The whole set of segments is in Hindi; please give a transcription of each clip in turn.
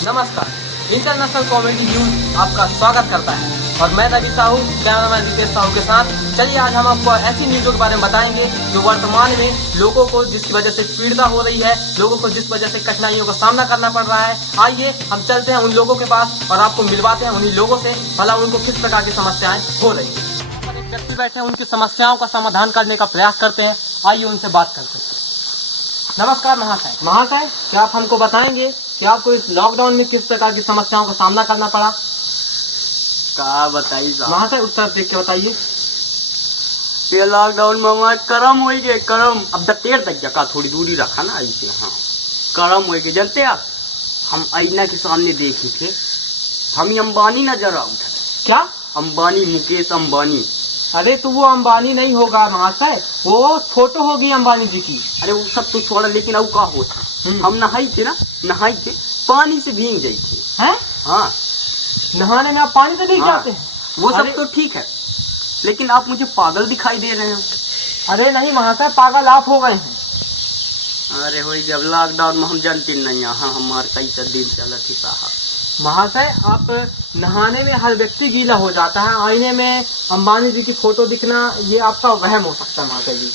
नमस्कार, इंटरनेशनल कॉमेडी न्यूज आपका स्वागत करता है और मैं रवि साहू, कैमरामैन रितेश साहू के साथ। चलिए आज हम आपको ऐसी न्यूज़ों के बारे में बताएंगे जो वर्तमान में लोगों को जिसकी वजह से पीड़िता हो रही है, लोगों को जिस वजह से कठिनाइयों का सामना करना पड़ रहा है। आइए हम चलते हैं उन लोगों के पास और आपको मिलवाते हैं उन्हीं लोगों से, भला उनको किस प्रकार की समस्याएं हो रही है। एक व्यक्ति बैठे हैं, उनकी समस्याओं का समाधान करने का प्रयास करते हैं। आइए उनसे बात करते हैं। नमस्कार महाशय, क्या आप हमको बताएंगे कि आपको इस लॉकडाउन में किस प्रकार की समस्याओं का सामना करना पड़ा? का बताइए महाशय उस तरफ देख के बताइए। ये लॉकडाउन में हमारे करम हो गए, करम अब तक तेर तक जगह थोड़ी दूरी रखा ना ऐसे। हाँ, करम हो गए। जानते आप, हम आईना के सामने देखे थे, हम अंबानी नजर आऊ था। क्या? अंबानी, मुकेश अंबानी। अरे तो वो अंबानी नहीं होगा महाशय, वो फोटो होगी अंबानी जी की। अरे वो सब तो छोड़ा, लेकिन अब का होता, हम नहाई थे ना, नहाई थे, पानी से भीग गई थे। हैं? हाँ, नहाने में आप पानी से भीग जाते हैं? वो सब तो ठीक है, लेकिन आप मुझे पागल दिखाई दे रहे हैं। अरे नहीं महाशय, पागल आप हो गए हैं। अरे हो जब लॉकडाउन में हम जानते नहीं, यहाँ हमारे कैसा दिन चला थी साहब। महाशय आप नहाने में हर व्यक्ति गीला हो जाता है, आईने में अंबानी जी की फोटो दिखना ये आपका वहम हो सकता है महाशय जी।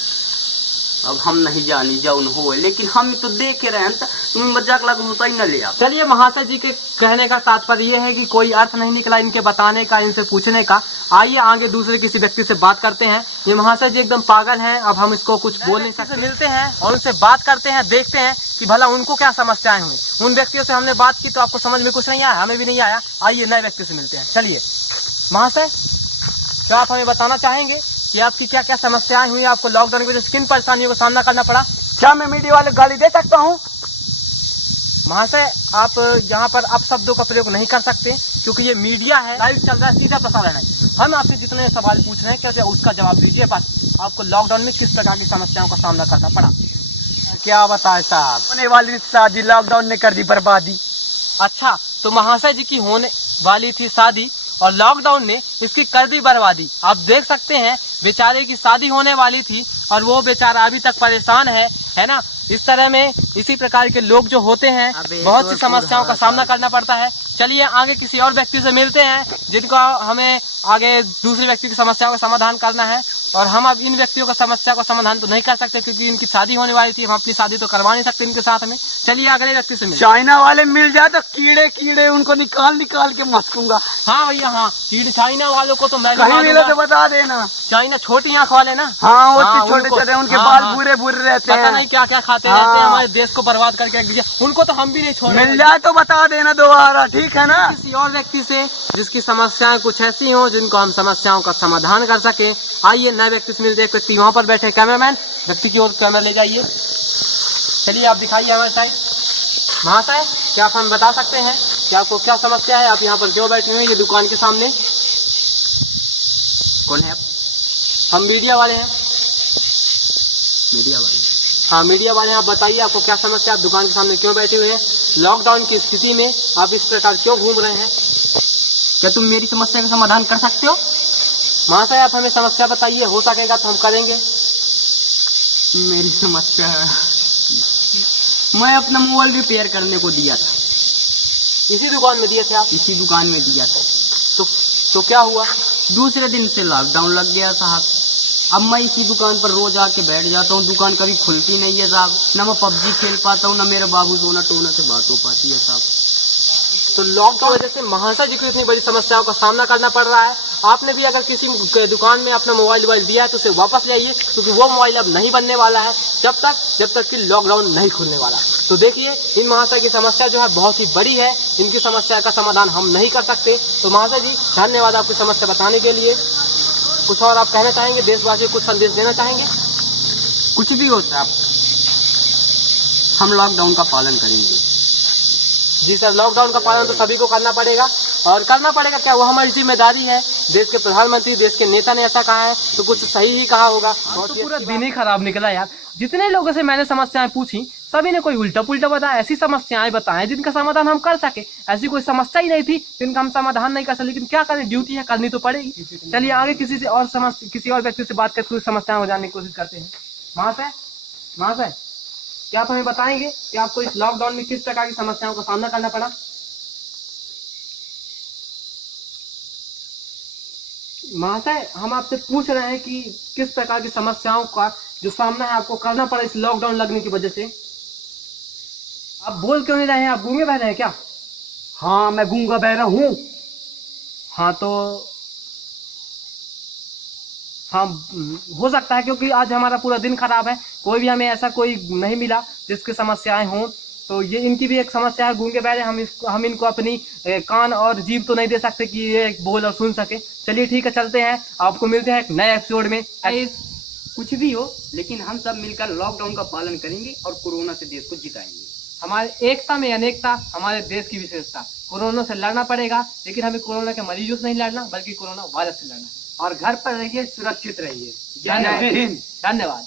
अब हम नहीं जानी जौन हो, लेकिन हम तो देख रहे हैं, तुम्हें मजाक लग होता ही न ले आप। चलिए महाशय जी के कहने का तात्पर्य ये है कि कोई अर्थ नहीं निकला इनके बताने का, इनसे पूछने का। आइए आगे दूसरे किसी व्यक्ति से बात करते हैं। ये महाशय जी एकदम पागल हैं, अब हम इसको कुछ बोल नहीं सकते। मिलते हैं और उनसे बात करते हैं, देखते हैं कि भला उनको क्या समस्याएं हुई। उन व्यक्तियों से हमने बात की तो आपको समझ में कुछ नहीं आया, हमें भी नहीं आया। आइए नए व्यक्ति से मिलते हैं। चलिए महाशय, क्या आप हमें बताना चाहेंगे कि आपकी क्या क्या समस्याएं हुई, आपको लॉकडाउन की वजह से किन परेशानियों का सामना करना पड़ा? क्या मैं मीडिया वाले गाली दे सकता हूँ? महाशय आप यहाँ पर अपशब्दों का प्रयोग नहीं कर सकते, क्योंकि ये मीडिया है, लाइव चल रहा है, सीधा प्रसारण है। हम आपसे जितने सवाल पूछ रहे हैं क्या उसका जवाब दीजिए बस। आपको लॉकडाउन में किस प्रकार की समस्याओं का सामना करना पड़ा? क्या बताए साहब, होने वाली शादी लॉकडाउन ने कर दी बर्बादी। अच्छा, तो महाशय जी की होने वाली थी शादी और लॉकडाउन ने इसकी कर दी बर्बादी। आप देख सकते हैं बेचारे की शादी होने वाली थी और वो बेचारा अभी तक परेशान है ना। इस तरह में इसी प्रकार के लोग जो होते हैं बहुत सी समस्याओं का सामना करना पड़ता है। चलिए आगे किसी और व्यक्ति से मिलते हैं जिनको हमें आगे दूसरे व्यक्ति की समस्याओं का समाधान करना है। और हम अब इन व्यक्तियों का समस्या का समाधान तो नहीं कर सकते क्योंकि इनकी शादी होने वाली थी, हम अपनी शादी तो करवा नहीं सकते इनके साथ में। चलिए अगले व्यक्ति से मिलते। चाइना वाले मिल जाए तो कीड़े कीड़े उनको निकाल निकाल के मस्कूंगा। हाँ भैया, हाँ, चाइना वालों को तो मैं कहीं मिले तो बता देना। चाइना छोटी आंख वाले ना? हाँ, वो छोटे छोटे, उनके बाल बुरे बुरे रहते हैं, पता नहीं क्या क्या खाते रहते हैं, हमारे देश को बर्बाद करके रख दिया। उनको तो हम भी नहीं छोड़ेंगे। मिल जाए तो बता देना दोबारा, ठीक है ना? किसी और व्यक्ति से जिसकी समस्याएं कुछ ऐसी हो जिनको हम समस्याओं का समाधान कर सके। आइए नए व्यक्ति से मिलते। एक व्यक्ति वहाँ पर बैठे, कैमरामैन व्यक्ति की ओर कैमरा ले जाइए। चलिए आप दिखाइए हमारे साइड। महाशय क्या आप हमें बता सकते हैं कि आपको क्या समस्या है, आप यहाँ पर क्यों बैठे हुए ये दुकान के सामने? कौन है आप? हम मीडिया वाले हैं। मीडिया वाले? हाँ मीडिया वाले हैं। आप बताइए आपको क्या समस्या, आप दुकान के सामने क्यों बैठे हुए हैं? लॉकडाउन की स्थिति में आप इस प्रकार क्यों घूम रहे हैं? क्या तुम मेरी समस्या का समाधान कर सकते हो? महाशय आप हमें समस्या बताइए, हो सकेगा तो हम करेंगे। मेरी समस्या है, मैं अपना मोबाइल रिपेयर करने को दिया था। इसी दुकान में दिए थे आप? इसी दुकान में दिया था। तो क्या हुआ? दूसरे दिन से लॉकडाउन लग गया साहब। अब मैं इसी दुकान पर रोज आके बैठ जाता हूँ, दुकान कभी खुलती नहीं है साहब। ना मैं पबजी खेल पाता हूँ, ना मेरे बाबू सोना टोना से बात हो पाती है साहब। तो लॉकडाउन की वजह से महाशय जी को इतनी बड़ी समस्याओं का सामना करना पड़ रहा है। आपने भी अगर किसी दुकान में अपना मोबाइल दिया है तो उसे वापस ले आइए, क्योंकि वो मोबाइल अब नहीं बनने वाला है जब तक कि लॉकडाउन नहीं खुलने वाला। तो देखिए इन महाशय की समस्या जो है बहुत ही बड़ी है, इनकी समस्या का समाधान हम नहीं कर सकते। तो महाशय जी धन्यवाद आपकी समस्या बताने के लिए। कुछ और आप कहना चाहेंगे, देशवासियों को कुछ संदेश देना चाहेंगे? कुछ भी हो साहब, हम लॉकडाउन का पालन करेंगे। जी सर, लॉकडाउन का पालन तो सभी को करना पड़ेगा। और करना पड़ेगा क्या, वो हमारी जिम्मेदारी है। देश के प्रधानमंत्री, देश के नेता ने ऐसा कहा है तो कुछ सही ही कहा होगा। तो पूरा दिन ही खराब निकला यार। जितने लोगों से मैंने समस्याएं पूछी सभी ने कोई उल्टा पुल्टा बताया, ऐसी समस्याएं बताएं जिनका समाधान हम कर सके। ऐसी कोई समस्या ही नहीं थी जिनका हम समाधान नहीं कर सकते, लेकिन क्या करें, ड्यूटी है, करनी तो पड़ेगी। चलिए आगे किसी और व्यक्ति से बात करके समस्याओं को जानने की कोशिश करते हैं। महाशय, क्या आप हमें बताएंगे कि आपको इस लॉकडाउन में किस प्रकार की समस्याओं का सामना करना पड़ा? महाशय, हम आपसे पूछ रहे हैं कि किस प्रकार की समस्याओं का जो सामना है आपको करना पड़ा इस लॉकडाउन लगने की वजह से। आप बोल क्यों नहीं रहे हैं? आप गूंगे बह रहे हैं क्या? हाँ, मैं गूंगा बहरा हूँ। हाँ तो हाँ, हो सकता है, क्योंकि आज हमारा पूरा दिन खराब है, कोई भी हमें ऐसा कोई नहीं मिला जिसकी समस्याएं हों। तो ये इनकी भी एक समस्या है, गूंगे बहरे। हम इनको अपनी कान और जीभ तो नहीं दे सकते कि ये बोल और सुन सके। चलिए ठीक है, चलते हैं, आपको मिलते हैं एक नए एपिसोड में। कुछ भी हो, लेकिन हम सब मिलकर लॉकडाउन का पालन करेंगे और कोरोना से देश को जिताएंगे। हमारे एकता में अनेकता, हमारे देश की विशेषता। कोरोना से लड़ना पड़ेगा, लेकिन हमें कोरोना के मरीजों से नहीं लड़ना, बल्कि कोरोना वायरस से लड़ना। और घर पर रहिए, सुरक्षित रहिए। धन्यवाद।